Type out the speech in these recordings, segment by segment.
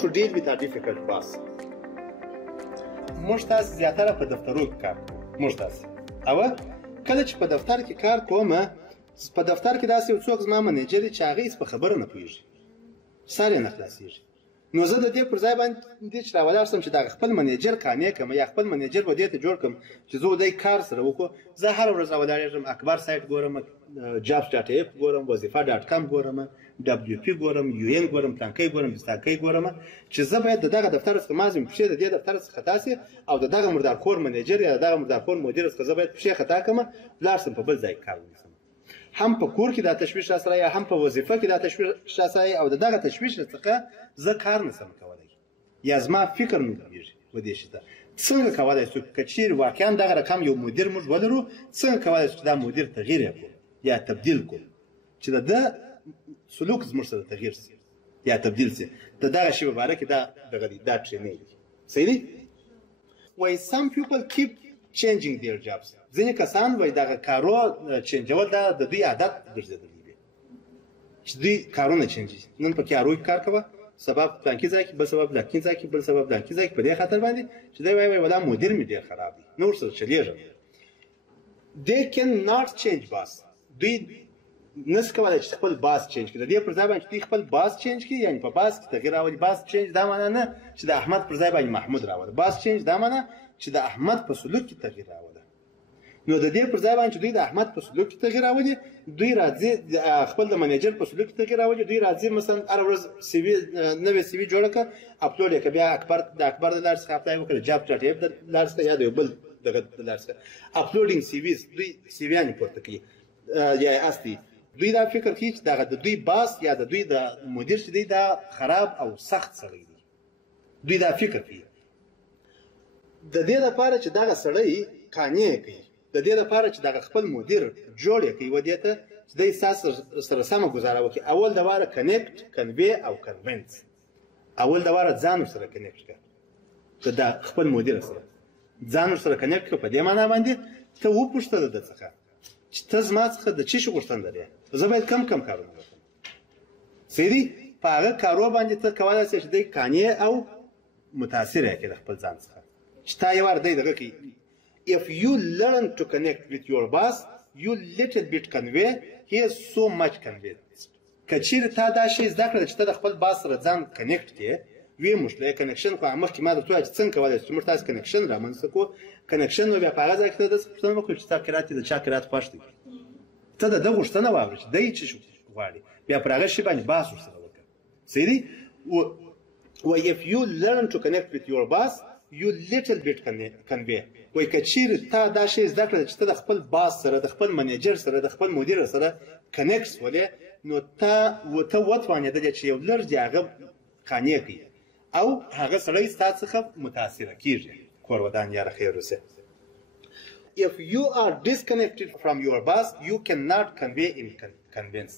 to deal with a difficult boss. موږ تاسو زیاتره په دفترونو کې کار کوو. موږ تاسو او کله چې په دفتر کې کار کوم په دفتر کې داسې یو څوک زما منیجر چې هغه هیڅ په خبره نه پوهېږي سر یې نه خلاصېږي نو زه د دې پر ځای باندې چې راولاړ شم چې دا خپل منیجر قانع کړم یا خپل منیجر به دې ته جوړ کړم چې زه دې کار سره وکړو زه هره ورځ راولاړېږم اکبر سایټ ګورم jobs.app ګورم وظیفه.com ګورم WP ګورم UN ګورم پلانکۍ ګورم بستانکۍ ګورم چې زه باید د دغه دفتر څخه مازم پښې د دې دفتر څخه خطا سي او د دغه مردارخور منیجر یا د دغه مردارخور مدیر څخه زه باید پښې خطا کړم ولاړ شم په بل ځای کار ونیسم هم په کور کې دا تشویش راسره یا هم په وظیفه کې دا تشویش راسره او د دغه تشویش څخه زه کار نشم کولی یا زما فکر نه کېږي و دې شي ته څنګه کولی شو که چیرې واقعا دغه رقم یو مدیر موږ ولرو څنګه کولی شو چې دا مدیر تغییر یې کړو یا تبدیل کړو چې د ده سلوک زموږ سره تغییر شي یا تبدیل شي د دغه شي په باره کې دا ټرینینګ دی صحیح دی وایي some people keep changing their jobs ځینې کسان وایي دغه کارو چینجول دا د دوی عادت ګرځېدلی دی چې دوی کارونه چینجي نن په کارو کې کار کوه سبب پلانکي ځای کې بل سبب پلانکي ځای کې بل سبب پلانکي ځای کې په دې خاطر باندې چې دی وایي ولا مدیر مې ډېر خراب دی نو ورسره چلېږم they cannot change boss دوی نس کولای چې خپل باس چینج کړي د دې پر ځای باندې دوی خپل باس چینج کړي یعنی په باس کې تغییر راولي باس چینج دا معنی نه چې د احمد پر ځای باندې محمود راوړي باس چینج دا معنی چې د احمد په سلوک کې تغییر راوړي نو د دې پر ځای باندې دوی د احمد په سلوک کې تغییر راوړي دوی راځي خپل د منیجر په سلوک کې تغییر راوړي دوی راځي مثلا هر ورځ سی وی نوې سی وی جوړه کړه اپلوډ یې کړه بیا اکبر د لار څخه اپلای وکړه jobs.app د لار څخه یا د بل دغه د لار څخه اپلوډینګ سی ویز دوی سی ویانې پورته کوي یا اصلي دوی دا فکر کوي چې دغه د دوی باس یا د دوی د مدیر چې دی دا خراب او سخت سړی دی دوی دا فکر کوي د دې لپاره چې دغه سړی قانع کوي د دې لپاره چې دغه خپل مدیر جوړ یې کوي و دې ته چې دی ستاسو سره سمه ګزاره وکړي اول د واره کنیکټ کنوی او کنوینس اول د واره ځان سره کنیکټ کړه د خپل مدیر سره ځان سره کنیکټ کړه په دې معنی باندې ته وپوښته د ده څخه چې ته زما څخه د څه شي غوښتنه لرې زه باید کم کارونه وکړم صحیح دی په هغه کارو باندې ته کولی شې چې دی قانع او متاثر یې کړې د خپل ځان څخه چې تا یو وار دی دغه کوي if you learn to connect with your boss you little bit convey he is so much convinced که چیرې تا دا شی زده کړه چې ته د خپل باس سره ځان کنیکټ کړې وی موږ له کنیکشن خو مخکې ما درته وویل چې څنګه کولی شو چې موږ تاسو کنیکشن رامنځته کړو کنیکشن نو بیا په هغه ځای کې ته داسې پوښتنه وکړو چې ستا قرات د چا قرات خوښ دی ته د ده غوښتنه واوره چې دی څه غواړي بیا پر هغه شي باندې بحث ورسره وکړه صحیح دی if you learn to connect with your boss you little bit convey وایي که چیرې تا دا شی زده کړه چې ته د خپل باس سره د خپل منیجر سره د خپل مدیر سره کنیکټ شولې نو ته وتوانېدلې چې یو لږ د هغه قانع کړي او هغه سړی ستا څخه متاثره کېږي کور ودان یاره خیر اوسې if you are disconnected from your boss you cannot convey in convince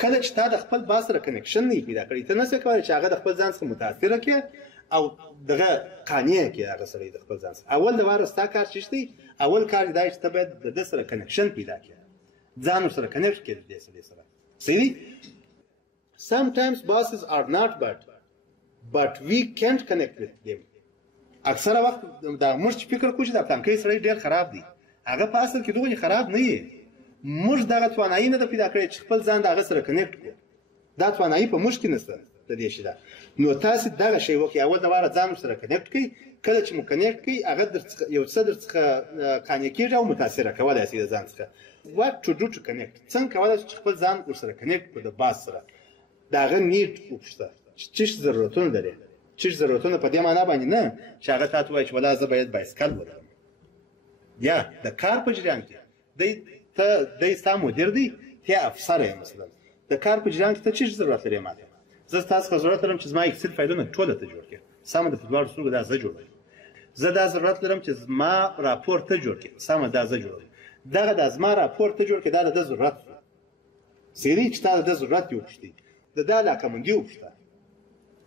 کله چې تا د خپل باس سره کنیکشن نه پیدا کړی ته نشې کولی چې هغه د خپل ځان څخه متاثره کړي او دغه قانع کړي هغه سړی د خپل ځان څخه اول د واره ستا کار چې دی اول کار دا چې ته باید د ده سره کنیکشن پیدا کړي ځان ورسره کنیکټ کړي د دې سړي سره صحیح sometimes bosses are not bad but we can't connect with them اکثره وخت دا موږ فکر کوو چې دا پلانکۍ سړی ډېر خراب دی هغه په اصل کې دغه خراب نه یې موږ دغه توانایي نه ده پیدا کړې چې خپل ځان د هغه سره کنیکټ کړو دا توانایي په موږ کې نشته د دې شي ده نو تاسو دغه شی وکړئ اول د واره ځان سره کنیکټ کړئ کله چې مو کنیکټ کړئ هغه یو څه درڅخه قانع کېږي او متاثره کولی شئ د ځان څخه what to do to connect څنګه کولی شئ چې خپل ځان ورسره کنیکټ کړو د باس سره د هغه نیډ وپوښته چې څه ضرورتونه لري څه ضرورتونه په دې معنا باندې نه چې هغه تاسو وایي چې ولا زه باید بایسکل ولرم یا د کار په جریان کې دی ستا مدیر دی ته افسر یې مثلا د کار په جریان کې ته څه ضرورت لري ماته زه ستاسو څخه ضرورت لرم چې زما اکسل فایلونه ټوله ته جوړ کړې سمه د په دواړو سترګو دا زه جوړوم زه دا ضرورت لرم چې زما راپور ته جوړ کړې سمه دا زه جوړوم دغه د زما راپور ته جوړ کړې دا د ضرورت صحیح چې تا د ضرورت یې وپوښتې د ده علاقهمندي وپوښته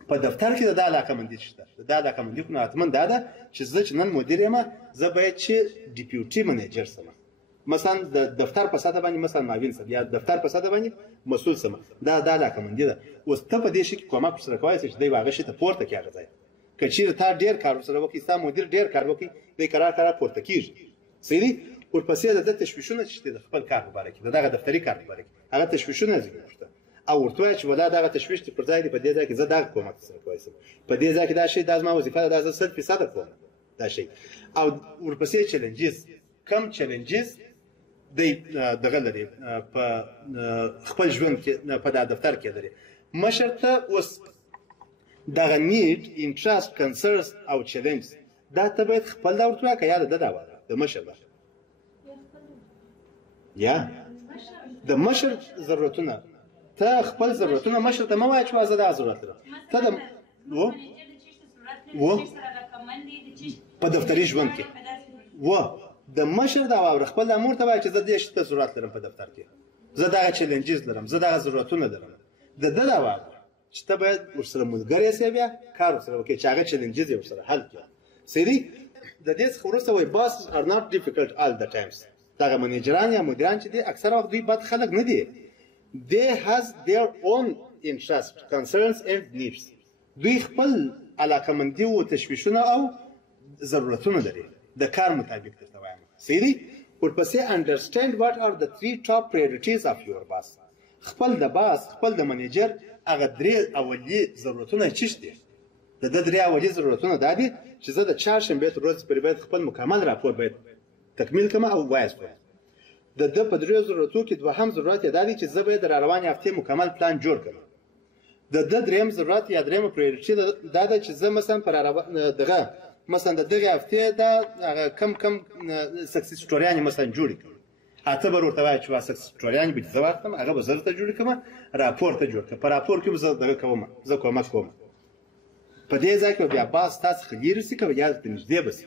په دفتر کې د ده علاقهمندي شته د ده علاقهمندي خو نو حتما دا ده چې زه چې نن مدیر یم زه باید چې ډیپیوټي منیجر شم مثلا د دفتر په ساده باندې مثلا معاون سم یا دفتر په ساده باندې مسؤل سم دا علاقمندي ده اوس ته په دې شي کې کومک سره کوی چې دی واغه شي ته پورته کیږي ځای که چیرې تا ډیر کار سره وکړي ستا مدیر ډیر کار وکړي دی قرار پورته کیږي صحیح ورپسې د تشویشونه چې د خپل کار لپاره کې دغه دفتري کار لپاره کې هغه تشویشونه زیږي او ورته چې ودا دغه تشویش پر ځای دی په دې ځای کې زه دا کومک سره کوی سم په دې ځای کې دا شی د ما وظیفه ده زه 100% کوم دا شی او ورپسې چیلنجز کم چیلنجز دی دغه لري په خپل ژوند کې په دفتر کې لري مشر ته اوس دغه نیډ انټرست کنسرنز او چیلنج دا ته باید خپل دا ورته وکړه یا د دا د مشر یا د مشر ضرورتونه ته خپل ضرورتونه مشر ته مه وایه چې زه دا ضرورت لرم ته د په دفتري ژوند کې د مشر دا واوره خپل امور ته وایي چې زه دې شي ته ضرورت لرم په دفتر کې زه دغه چیلنجز لرم زه دغه ضرورتونه لرم د ده دا واوره چې ته باید ورسره ملګری سې بیا کار ورسره وکړې چې هغه چیلنجز یې ورسره حل کړي صحیح د دې څخه وروسته وایي bosses are not difficult all the times دغه منیجران یا مدیران چې دي اکثره وخت دوی بد خلک نه دي they has their own interest concerns and needs دوی خپل علاقمندي او تشویشونه او ضرورتونه لري د کار مطابق درته وایم صحیح ورپسې understand what are the 3 top priorities of your boss خپل د باس خپل د منیجر هغه درې اولي ضرورتونه چی دي د درې اولي ضرورتونه دا دي چې زه د چهارشنبې تر ورځې پورې باید خپل مکمل راپور باید تکمیل کړم او وایس کړم د په درې ضرورتو کې دوهم ضرورت دا دی چې زه باید د روانې هفتې مکمل پلان جوړ کړم د دریم ضرورت یا دریم پرایورټي دا ده چې زه مثلا پر دغه مثلا د دغه هفتې دا کم سکسس سټوریانې مثلا جوړې کړم اته به ورته وایي چې سکسس سټوریانې به زه واخلم هغه به زه درته جوړې کړم راپور ته جوړ کړم په راپور کې به زه دغه کوم زه کومک کوم په دې ځای کې بیا باس تاسو څخه لرې شي که یا درته نږدې به شي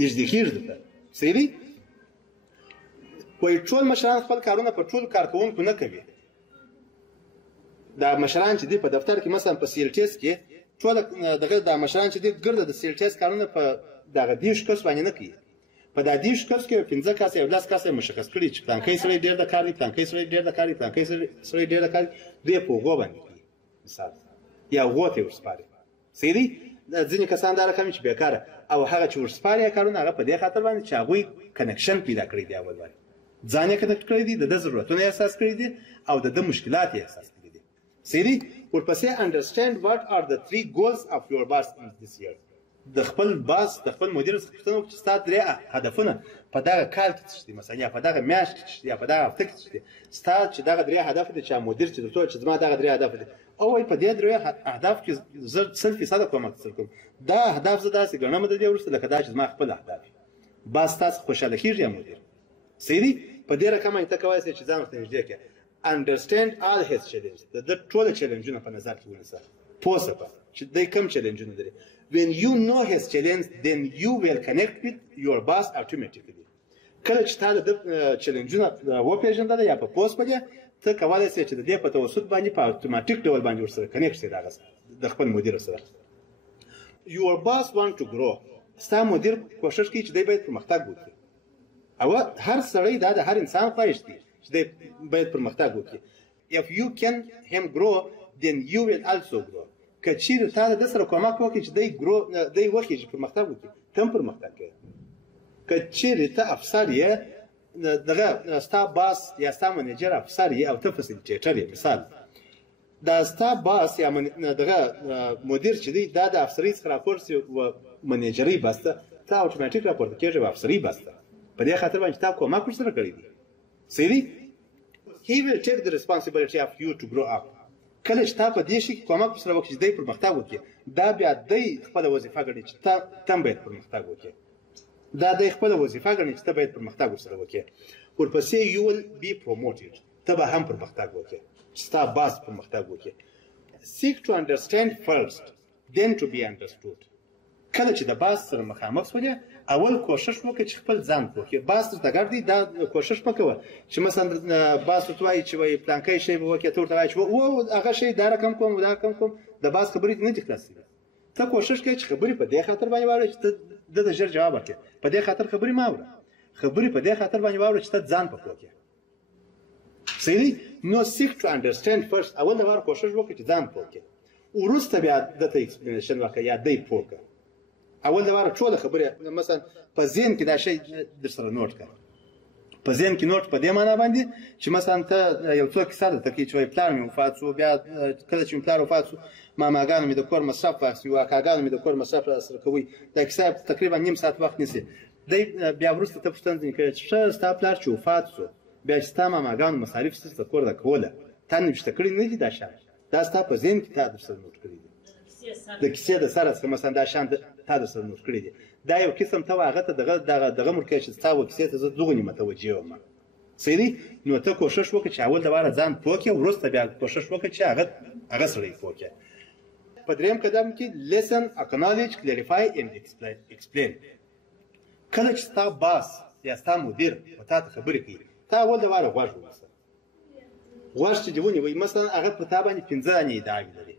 نږدې کېږي درته صحیح وایي ټول مشران خپل کارونه په ټولو کارکوونکو نه کوي دا مشران چې دي په دفتر کې مثلا په سیل ټیسټ کې ټول دغه د مشران چې دي ګرده د سیل ټیسټ کارونه په دغه 10 کس باندې نه کوي په دا 10 کس کې 15 کس یا 10 کس مشخص کړي چې پلان کې سره ډېر د کار دي پلان کې سره ډېر د کار دي پلان کې سره ډېر د کار دی په غو باندې کوي مثال یا غوته ورسپاري صحیح ځینې کسان دا رقم چې بیکاره او هغه چې ورسپاري کارونه هغه په دې خاطر باندې چې هغه کنکشن پیدا کړی دی اول باندې ځان یې کنکټ کړی دي د ضرورتونو احساس کړی دي او د مشکلات احساس کړی دي صحیح ورپسې understand what are the 3 goals of your boss in this year د خپل باس د خپل مدیر څخه پوښتنه وکړه چې ستا 3 هدفونه په دغه کال کې څه دي مثلا یا په دغه میاشت کې یا په دغه هفته کې څه دي ستا چې دغه 3 هدف دي چې مدیر چې درته چې زما دغه 3 هدف دي او په دې 3 اهداف کې زه 100% کومک کوم دا اهداف زه داسې ګڼم د دې ورسته لکه دا چې زما خپل اهداف باس تاسو خوشاله کیږي مدیر صحیح په دې رقم ته کوي چې ځان ورته نږدې کړي understand all his challenges د ټول چیلنجونه په نظر کې ونیسه پوسه چې دای کوم چیلنجونه لري when you know his challenge then you will connect with your boss automatically کله چې تا د چیلنجونه وپېژندل یا په پوس باندې ته کولای شې چې د دې په توسط باندې په اتوماتیک ډول باندې ورسره کنیکټ شې د خپل مدیر سره your boss want to grow ستا مدیر کوشش کوي چې دی باید پرمختګ وکړي او هر سړی دا د هر انسان خواهش دی چې دی باید پرمختګ وکړي if you can him grow then you will also grow که چیرې تا د سره کومک وکړي چې دی وکړي چې پرمختګ وکړي ته هم پرمختګ کوي که چیرې ته افسر یې دغه ستا باس یا ستا منیجر افسر یې او ته فسیلیټیټر یې مثال دا ستا باس یا دغه مدیر چې دی دا د افسرۍ څخه راپور شي و منیجرۍ بسته ته اتوماتیک راپورته کېږي په افسرۍ بسته په دې خاطر باندې تا کومک ورسره کړی دی صحیح he will take the responsibility of you to grow up کله چې تا په دې شي کومک ورسره وکړي چې دی پرمختګ وکړي دا بیا دی خپل وظیفه ګڼي چې ته باید پرمختګ وکړي دا دی خپل وظیفه ګڼي چې ته باید پرمختګ ورسره وکړي ورپسې you will be promoted ته به هم پرمختګ وکړي چې ستا باس پرمختګ وکړي seek to understand first then to be understood کله چې د باس سره مخامخ شولې اول کوشش وکړه چې خپل ځان پوهې باس درته ګډ دی دا کوشش مه کوه چې مثلا باس ورته وایي چې وایي پلانکی شی به وکړې ته ورته وایي چې هغه شی دا رقم کوم دا رقم کوم د باس خبرې نه دي خلاصېږي ته کوشش کوې چې خبرې په دې خاطر باندې واورې چې ته د ژر جواب ورکړې په دې خاطر خبرې مه اوره خبرې په دې خاطر باندې واوره چې ته ځان په پوه کړې. صحیح دی؟ نو seek to understand first. اول د واره کوشش وکړه چې ځان پوه کړې، وروسته بیا دته ایکسپلینیشن وکړه یا دی پوه کړه. اول د واره ټوله خبرې مثلا په ذهن کې دا شی در سره نوټ کړه. په ذهن کې نوټ په دې معنا باندې چې مثلا ته یو څوک کیسه درته کوي چې وایي پلار مې وفات شو، بیا کله چې مې پلار وفات شو ماماګانو مې د کور مصرف واخیستي وو، اکاګانو مې د کور مصرف راسره کوي. دا کیسه تقریبا نیم ساعت وخت نیسي. دی بیا وروسته ته پوښتنه ځینې کوي چې ښه ستا پلار چې وفات شو بیا چې ستا ماماګانو مصارف څه د کور د کوله تا نوشته کړي نه دي دا شیان، دا ستا په ذهن کې تا درسره نوټ کړي دي، د کیسې د سره څخه مثلا دا شیان تا درسره نوټ کړي دي. دا یو قسم ته هغه ته دغه مرکه چې ستا و کیسې ته زه دغونې متوجه وم. صحیح دی؟ نو ته کوشش وکړه چې اول د واره ځان پوه کړې، وروسته بیا کوشش وکړه چې هغه سړی پوه کړې. په درېیم قدم کې listen, acknowledge, clarify and explain. کله چې ستا باس یا ستا مدیر په تا ته خبرې کوي، تا اول د واره غوږ ونیسه. غوږ چې دې ونیوی مثلا هغه په تا باندې 15 دانې ادعاوې لري،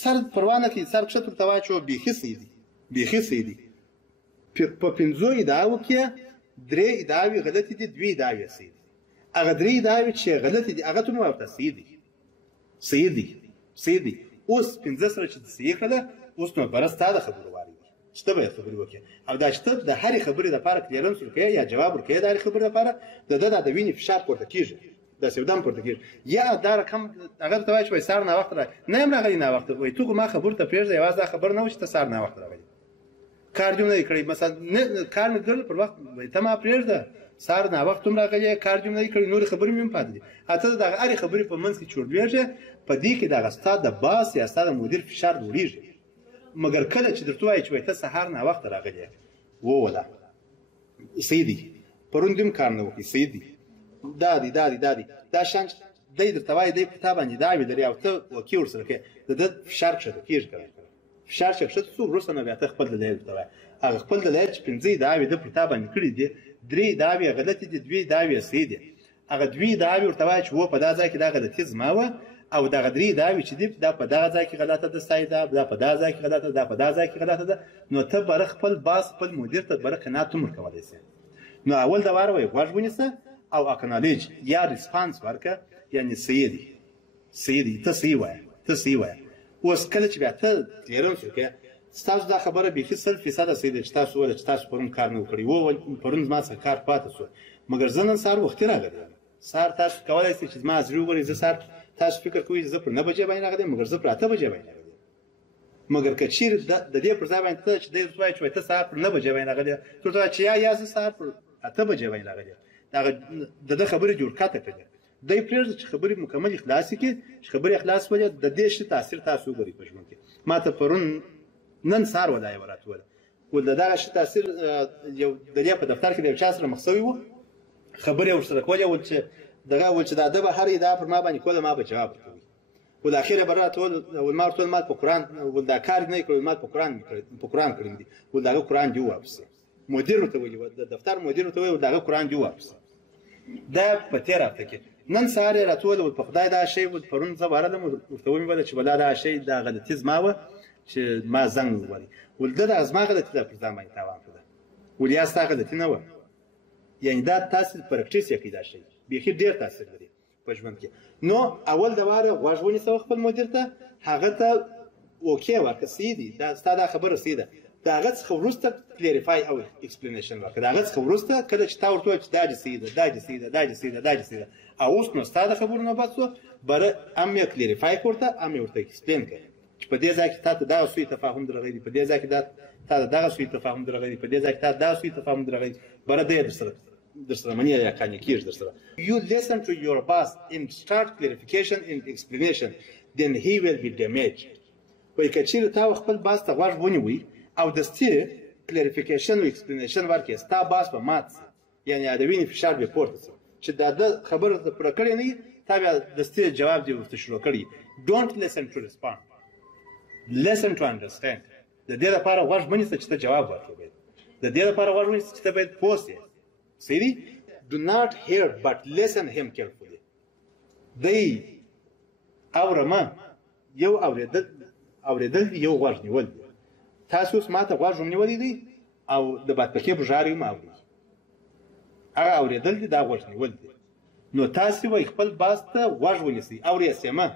سر پروا نه کوي، سر کښته ورته واچوه، بیخي صحیح دي، بیخي صحیح دي. په 15 ادعاوو کې 3 ادعاوې غلطې دي، 2 ادعاوې صحیح دي. هغه 3 ادعاوې چې غلطې دي هغه ته مو ورته صحیح دي، صحیح دي، صحیح دي. اوس 15 سره چې صحیح کړله، اوس نو بره ستا د خبرو واري دي چې ته باید خبرې وکړې، او دا چې ته د هرې خبرې دپاره کلیرنس ورکوې یا جواب ورکوې د هرې خبرې دپاره، د ده دا د وینې فشار پورته کېږي، داسې یو دم پورته کېږي. یا دا رقم هغه درته وایي چې وایي سهار ناوخته راغلی، نه یم راغلی ناوخته، وایي تو خو ما خبرو ته پرېږده، یوازې دا خبر نه و چې ته سهار ناوخته راغلی، کار دې نه دی کړی، مثلا کار مې درلود پر وخت، ته ما پرېږده سهار ناوخته هم راغلی، کار دې نه دی کړی، نورې خبرې مې هم پاتې دي. ته د دغه هرې خبرې په منځ کې چې ورلوېږې، په دې کې دغه ستا د باس یا ستا د مدیر فشار لوړېږي. مګر کله چې درته وایي چې وایي ته سهار ناوخته راغلی، ووله صحیح دي، پرون دې هم کار نه وکړي، صحیح دي، دا دي دا شیان دی درته وایي، دی په تا باندې ادعاوې لري او ته وکیل ورسره کوې، د ده فشار کښته کېږي. کله فشار چې کښته شو، وروسته نو بیا ته خپل دلایل ورته وایه. هغه خپل دلایل چې 15 ادعاوې ده پر تا باندې کړي دي، 3 ادعاوې غلطې دي، 2 ادعاوې صحیح دي. هغه 2 ادعاوې ورته وایه چې و په دا ځای کې دا غلطي زما وه، او دغه 3 ادعاوې چې دي دا په دغه ځای کې غلطه ده، ستا ادعا دا په دغه ځای کې غلطه ده، دا په دغه ځای کې غلطه ده. نو ته بره خپل باس خپل مدیر ته بره قناعت هم ورکولی شې. نو اول د واره وایي غوږ ونیسه او اکنالج یا ریسپانس ورکړه، یعنې صحیح دي، صحیح دي، ته صحیح وایه، ته صحیح وایه. اوس کله چې بیا ته کلیرنس وکړې، ستاسو دا خبره بیخي 100% صحیح ده چې تاسو وویل چې تاسو پرون کار نه و کړی، پرون زما څخه کار پاتې شو، مګر زه نن سهار وختي راغلی یم. سهار تاسو کولی شئ چې زما زړه وګورئ، زه سهار تاسو فکر کوئ چې زه پر 9 بجې باندې راغلی یم، مګر زه پر 8 بجې باندې راغلی یم. مګر که چیرې د دې پر ځای باندې ته چې دی ورته وایي چې ته سهار پر 9 بجې باندې راغلی یې، ته ورته وایه چې یا زه سهار پر 8 بجې باندې راغلی یم، د ده خبرې جوړ کاته کړې. دی پرېږده چې خبرې مکملې خلاصې کړي، چې خبرې خلاص ولې د دې شي تاثیر تاسو وګورئ په ژوند کې. ما ته پرون نن سهار ولا یې وراتوله، ول د دغه شي تاثیر یو د دې په دفتر کې د یو چا سره مخ سوی و، خبرې ورسره کولې، ول چې دغه ول چې دا ده به هر ادعا پر ما باندې کوله، ما به جواب ورکوي. ول اخر یې به راته وویل، ول ما ورته وویل ما په قرآن ول دا کار نه یې کړی، ما په قرآن کړی دي، ول د هغه قرآن دې وواپسه. مدیر ورته ویلي وو، د دفتر مدیر ورته ویل د هغه قرآن دې وواپسه. دا په تېر هفته کې نن سهار یې راته وویل، ول په خدای دا شی پرون زه ورغلم، ورته ومې ویله چې بلا دا شی دا غلطي زما وه چې ما زنګ ووهلی، ول ده زما غلطي ده پر ځان باندې تاوان کړه، ول یا ستا غلطي نه وه. یعنې دا تاسې پرکټیس یې کوي، دا شی بیخي ډېر تاثیر لري په ژوند کې. نو اول د واره غوږ ونیسه خپل مدیر ته، هغه ته اوکې ورکړه، صحیح دي، دا ستا دا خبره صحیح ده. د هغه څخه وروسته کلیریفای او ایکسپلینیشن ورکړه. د هغه څخه وروسته کله چې تا ورته وویل چې دا دې صحیح ده، دا دې صحیح ده، دا دې صحیح ده، دا دې صحیح ده، او اوس نو ستا د خبرو نه بس شو، بره هم یې کلیریفای کړه ورته، هم یې ورته ایکسپلین کړه چې په دې ځای کې تا ته دغه سوء تفاهم درغلی دی، په دې ځای کې تا ته دغه سوء تفاهم درغلی دی، په دې ځای کې تا ته دغه سوء تفاهم درغلی دی، بره دی درسره مني یا قانع کېږي درسره. You listen to your boss and start clarification and explanation, then he will be damaged. وایي که چیرې تا خپل باس ته غوږ ونیوئ او دستي کلیریفیکیشن او ایکسپلینیشن ورکړې، ستا باس به مات شي، یعنې د وینې فشار به پورته شي چې دا د خبره ته پوره کړې نه وي، تا بیا دستي جواب دې ورته شروع کړي. Don't listen to respond, listen to understand. د دې لپاره غوږ مه نیسه چې ته جواب ورکړې، د دې لپاره غوږ ونیسه چې ته باید پوه شې. صحیح؟ Do not hear but listen him carefully. دی اوره ما یو اورېدل یو غوږ نیول دی. تاسو اوس ما ته غوږ ونیولی دی او د بادپکې بوژارې هم اورئ. هغه اورېدل دي دا غوږ نیول دي. نو تاسې وایي خپل باس ته غوږ ونیسئ، اورېسئ مه،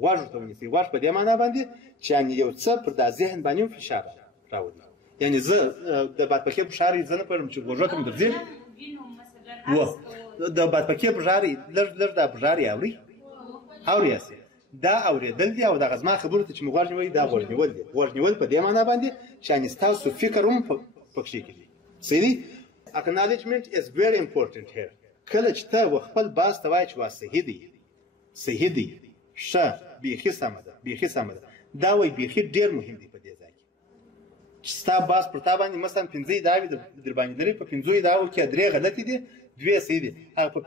غوږ ورته ونیسئ. غوږ په دې معنا باندې چې یعنې یو څه پر دا ذهن باندې هم فشار راولي. یعنې زه د بادپکې فشار یې زه نه پوهېږم چې غوږو ته مې درځي د بادپکې بغار یې لږ لږ دا بغار یې اوري اورېسئ. دا اورېدل دي او دغه زما خبرو ته چې مې غوږ نیوی دا غوږ نیول دي. غوږ نیول په دې معنا باندې چې یعنې ستاسو فکر هم پکښې کې دي. صحیح دي؟ Acknowledgement is very important here. کله چې ته خپل باس ته وایې چې وا صحیح دی، صحیح دی، ښه، بیخي سمه ده، بیخي سمه ده، دا وایي بیخي ډېر مهم دی په دې ځای کې چې ستا باس پر تا باندې مثلا 5 ادعاوې در باندې لري، په 5 ادعاوو کې 3 غلطې دي، 2 صحیح دي، هغه په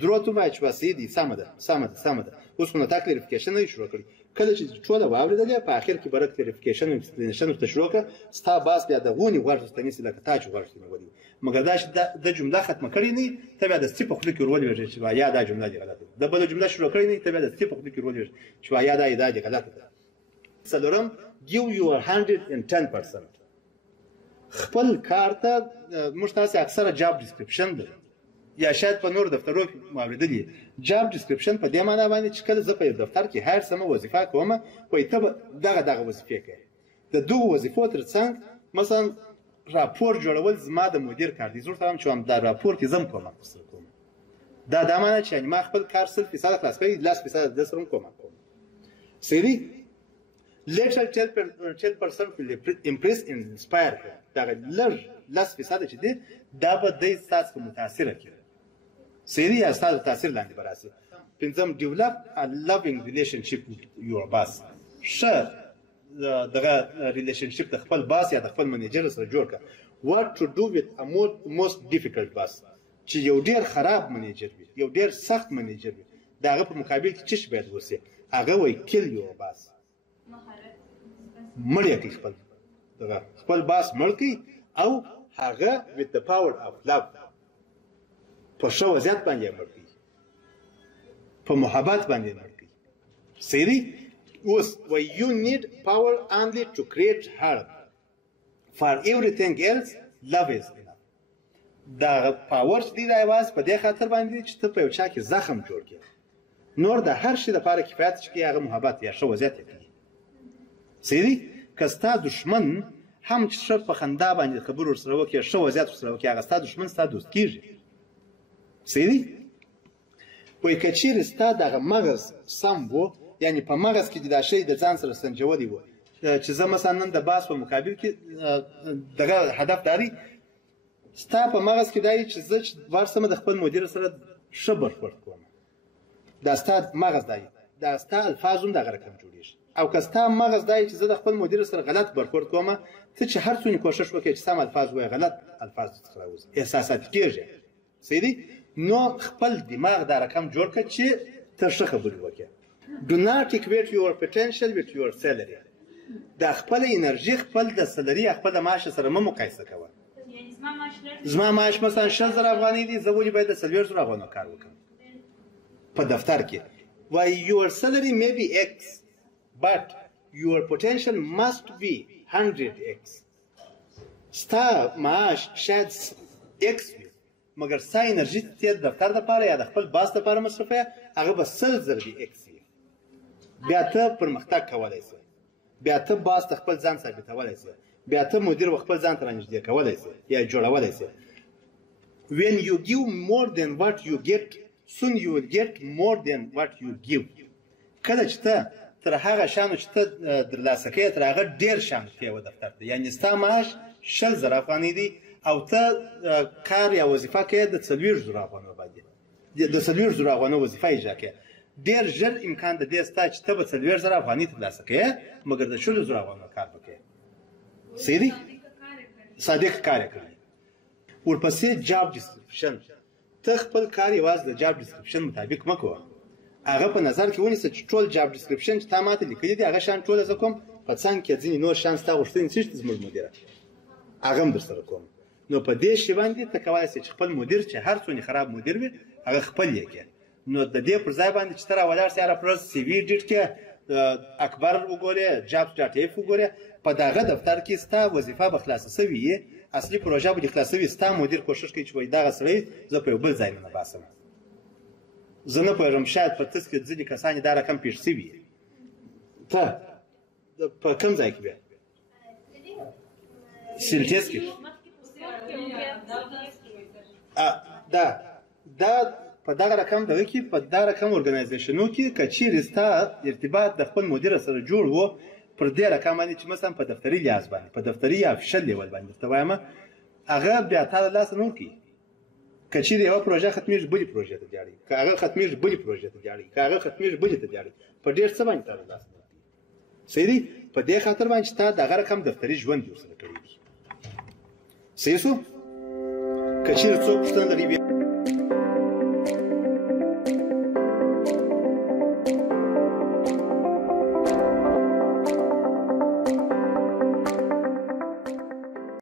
درو ته وایي چې وا صحیح دی، سمه ده، سمه ده، سمه ده. اوس خو نو تا کلیریفیکیشن نه شروع کړي. کله چې ټوله واورېدلې په اخر کې به کلیریفیکیشن او ایکسپلینیشن ورته شروع کړه، ستا باس بیا د غونې غوږ ورته نیسي لکه تا چې غوږ ته نیولي. مګر دا چې د جمله ختمه کړې نه وي ته بیا د څه په خوله کې ور ولوېږې چې یا دا جمله دې غلطه ده. د بله جمله شروع کړې نه وي ته بیا د څه په خوله کې ور ولوېږې چې یا دا دې غلطه ده. څلورم give your 110%. خپل کار ته موږ تاسې اکثره جاب ډسکرپشن ده یا شاید په نور دفترو کې مو اورېدلي. جاب ډسکرپشن په دې معنا باندې چې کله زه په یو دفتر کې هر سمه وظیفه کوم وایي ته به دغه وظیفې کوې. د دغو وظیفو تر څنګ مثلا راپور جوړول زما د مدیر کار دی. زه ورته وایم چې دا راپور کې زه هم کومک ورسره کوم. دا معنا چې ما خپل کار 100% خلاص کړی، 10% د سره هم کومک کوم. صحیح دی؟ Later 10% will impress and inspire her. دغه لږ 10% چې دی دا به دی ستاسو په متاثره کړي. صحیح دی؟ یا ستاسو تاثیر لاندې به راسي. پنځم develop a loving relationship with your boss. ښه دغه ریلیشنشپ د خپل باس یا د خپل منیجر سره جوړ کړه. what to do with a most difficult boss. چې یو ډېر خراب منیجر وي، یو ډېر سخت منیجر وي، د هغه په مقابل کې څه شی باید وسي؟ هغه وایي kill your boss. مړ یې کړي خپل باس مړ کړي او هغه with the power of love په ښه وضعیت باندې یې مړ کړي، په محبت باندې یې مړ کړي. صحیح دی؟ اوس وایي you need power only to create harm. for everything else love is enough. دا پاور چې دی دا یوازې په دې خاطر باندې چې ته په یو چا کې زخم جوړ کړې، نور د هر شي لپاره کفایت چې کوي هغه محبت یا ښه وضعیت یې کوي. صحیح دی؟ که ستا دښمن هم چې ښه په خندا باندې خبرې ورسره وکړي، ښه وضعیت ورسره وکړي، هغه ستا دښمن ستا دوست کېږي. صحیح دی؟ وایي که چیرې ستا دغه مغز سم و، یعنې په مغز کې دې دا شی د ځان سره سنجولی و چې زه مثلا نن د باس په مقابل کې دغه هدف داري، ستا په مغز کې دا وي چې زه چې ورسمه د خپل مدیر سره ښه برخورد کوم. دا ستا مغز دا وي، دا ستا الفاظ هم دغه رقم جوړېږي. او که ستا مغز دا وي چې زه د خپل مدیر سره غلط برخورد کوم، ته چې هر څومره کوښښ وکړې چې سم الفاظ ووایې، غلط الفاظ څخه راوځي، احساساتي کېږي. صحیح دی؟ نو خپل دماغ دا رقم جوړ کړه چې ته ښه خبرې وکړې. do not equate your potential with your salary. دا خپل انرژي خپل د سلري خپل د معاش سره مه مقایسه کوه. زما معاش مثلا 6000 افغانۍ دی، زه ولې باید د 4000 افغانۍ کار وکړم په دفتر کې؟ why your salary may be X but your potential must be 100X. ستا معاش شاید X وي مګر ستا انرژي ته د دفتر لپاره یا د خپل باس لپاره مصرفوې، هغه به 100 X وي. بیا ته پرمختګ کولی شې، بیا ته باس ته خپل ځان ثابتولی شې، بیا ته مدیر خپل ځان ته رانږدې کولی شې یا جوړولی شې. when you give more than what you get soon you will get more than what you give. کله چې ته تر هغه شانو چې ته ترلاسه کوې تر هغه ډېر شیان کوې یوه دفتر ته، یعنې ستا معاش 60,000 افغانۍ دی او ته کار یا وظیفه کوې د 40,000 افغانیو باندې، د 40,000 افغانیو وظیفه اجرا کوې. ډېر ژر امکان د دې ستا چې ته به 40,000 افغانۍ ترلاسه کوې مګر د 60,000 افغانیو کار به کوې. صحیح دی؟ صادق کار یې کوي. ورپسې جاب ډسکرپشن. ته خپل کار یوازې د جاب ډسکرپشن مطابق مه کوه. هغه په نظر کې ونیسه چې ټول جاب ډسکرپشن چې تا ماته لیکلي دي هغه شیان ټوله زه کوم، په څنګ کې ځینې نور شیان ستا غوښتنې څه دي زموږ مدیره هغه هم درسره کوم. نو په دې شي باندې ته کولی شې چې خپل مدیر چې هر څومره خراب مدیر وي هغه خپل یې کړې. نو د دې پر ځای باندې چې ته راولاړ سې هره ورځ CV ایډیټ کړې، اکبر وګورې جابز ډاټ ایف وګورې په دغه دفتر کې ستا وظیفه به خلاصه سوې وي اصلي پروژه به دې خلاصه وي ستا مدیر کوښښ کوي چې وایي دغه سړی زه په یو بل ځای نه باسم زه نه پوهېږم شاید په تاسو کې ځینې کسان دا رقم پېښ شوي ته په کوم ځای کې بیا سیلټیس کې دا په دغه رقم دغه کې په دغه رقم ارګنایزیشنو کې که چیرې ستا ارتباط د خپل مدیر سره جوړ و پر دې رقم باندې چې مثلا په دفتري لحاظ باندې په دفتري یا افیشل لیول باندې درته وایم هغه بیا تا له لاسه نه ورکوي که چیرې یوه پروژه ختمېږي بلې پروژې ته جاړي که هغه ختمېږي بلې پروژې ته جاړي که هغه ختمېږي بلې ته جاړي په ډېر څه باندې تا له لاسه نه ورکوي صحیح دی په دې خاطر باندې چې تا دغه رقم دفتري ژوند ورسره کړی وي صحیح شو که چیرې څوک پوښتنه لري